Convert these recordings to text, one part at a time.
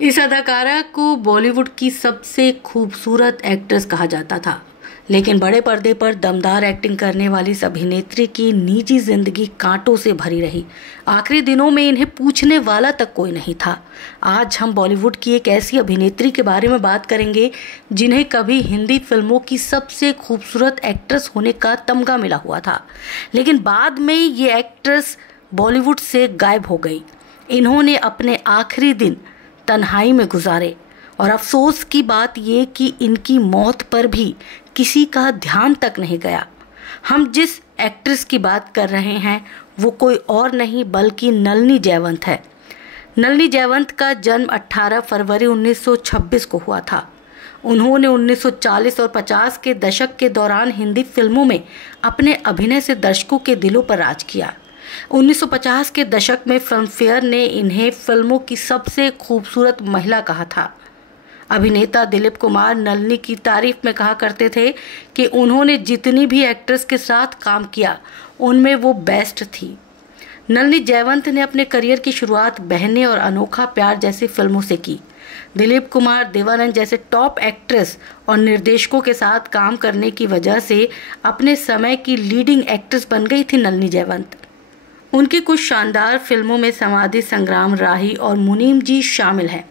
इस अदाकारा को बॉलीवुड की सबसे खूबसूरत एक्ट्रेस कहा जाता था, लेकिन बड़े पर्दे पर दमदार एक्टिंग करने वाली इस अभिनेत्री की निजी जिंदगी कांटों से भरी रही। आखिरी दिनों में इन्हें पूछने वाला तक कोई नहीं था। आज हम बॉलीवुड की एक ऐसी अभिनेत्री के बारे में बात करेंगे जिन्हें कभी हिंदी फिल्मों की सबसे खूबसूरत एक्ट्रेस होने का तमगा मिला हुआ था, लेकिन बाद में ये एक्ट्रेस बॉलीवुड से गायब हो गई। इन्होंने अपने आखिरी दिन तन्हाई में गुजारे और अफसोस की बात ये कि इनकी मौत पर भी किसी का ध्यान तक नहीं गया। हम जिस एक्ट्रेस की बात कर रहे हैं वो कोई और नहीं बल्कि नलिनी जयवंत है। नलिनी जयवंत का जन्म 18 फरवरी 1926 को हुआ था। उन्होंने 1940 और 50 के दशक के दौरान हिंदी फिल्मों में अपने अभिनय से दर्शकों के दिलों पर राज किया। 1950 के दशक में फिल्मफेयर ने इन्हें फिल्मों की सबसे खूबसूरत महिला कहा था। अभिनेता दिलीप कुमार नलिनी की तारीफ में कहा करते थे कि उन्होंने जितनी भी एक्ट्रेस के साथ काम किया उनमें वो बेस्ट थी। नलिनी जयवंत ने अपने करियर की शुरुआत बहनें और अनोखा प्यार जैसी फिल्मों से की। दिलीप कुमार, देवानंद जैसे टॉप एक्ट्रेस और निर्देशकों के साथ काम करने की वजह से अपने समय की लीडिंग एक्ट्रेस बन गई थी नलिनी जयवंत। उनकी कुछ शानदार फिल्मों में समाधि संग्राम, राही और मुनीम जी शामिल हैं।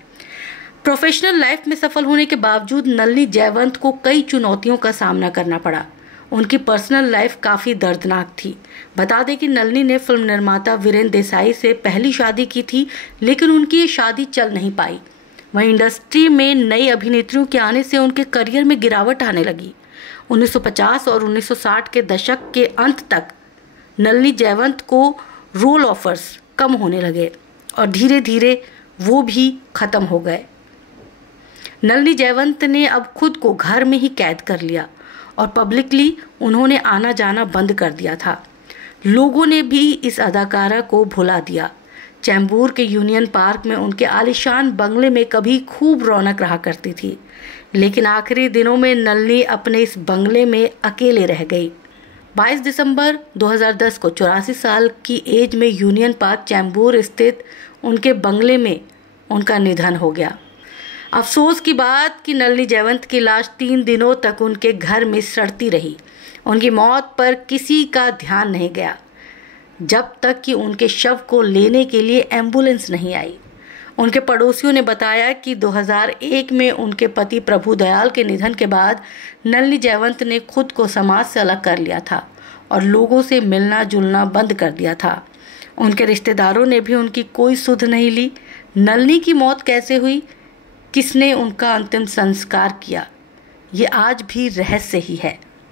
प्रोफेशनल लाइफ में सफल होने के बावजूद नलिनी जयवंत को कई चुनौतियों का सामना करना पड़ा। उनकी पर्सनल लाइफ काफ़ी दर्दनाक थी। बता दें कि नलिनी ने फिल्म निर्माता वीरेंद्र देसाई से पहली शादी की थी, लेकिन उनकी ये शादी चल नहीं पाई। वहीं इंडस्ट्री में नई अभिनेत्रियों के आने से उनके करियर में गिरावट आने लगी। 1950 और 1960 के दशक के अंत तक नलिनी जयवंत को रोल ऑफर्स कम होने लगे और धीरे धीरे वो भी ख़त्म हो गए। नलिनी जयवंत ने अब खुद को घर में ही कैद कर लिया और पब्लिकली उन्होंने आना जाना बंद कर दिया था। लोगों ने भी इस अदाकारा को भुला दिया। चैम्बूर के यूनियन पार्क में उनके आलीशान बंगले में कभी खूब रौनक रहा करती थी, लेकिन आखिरी दिनों में नलिनी अपने इस बंगले में अकेले रह गई। 22 दिसंबर 2010 को 84 साल की एज में यूनियन पार्क चैम्बूर स्थित उनके बंगले में उनका निधन हो गया। अफसोस की बात कि नलिनी जयवंत की लाश 3 दिनों तक उनके घर में सड़ती रही। उनकी मौत पर किसी का ध्यान नहीं गया जब तक कि उनके शव को लेने के लिए एम्बुलेंस नहीं आई। उनके पड़ोसियों ने बताया कि 2001 में उनके पति प्रभु दयाल के निधन के बाद नलिनी जयवंत ने खुद को समाज से अलग कर लिया था और लोगों से मिलना जुलना बंद कर दिया था। उनके रिश्तेदारों ने भी उनकी कोई सुध नहीं ली। नलिनी की मौत कैसे हुई, किसने उनका अंतिम संस्कार किया, ये आज भी रहस्य ही है।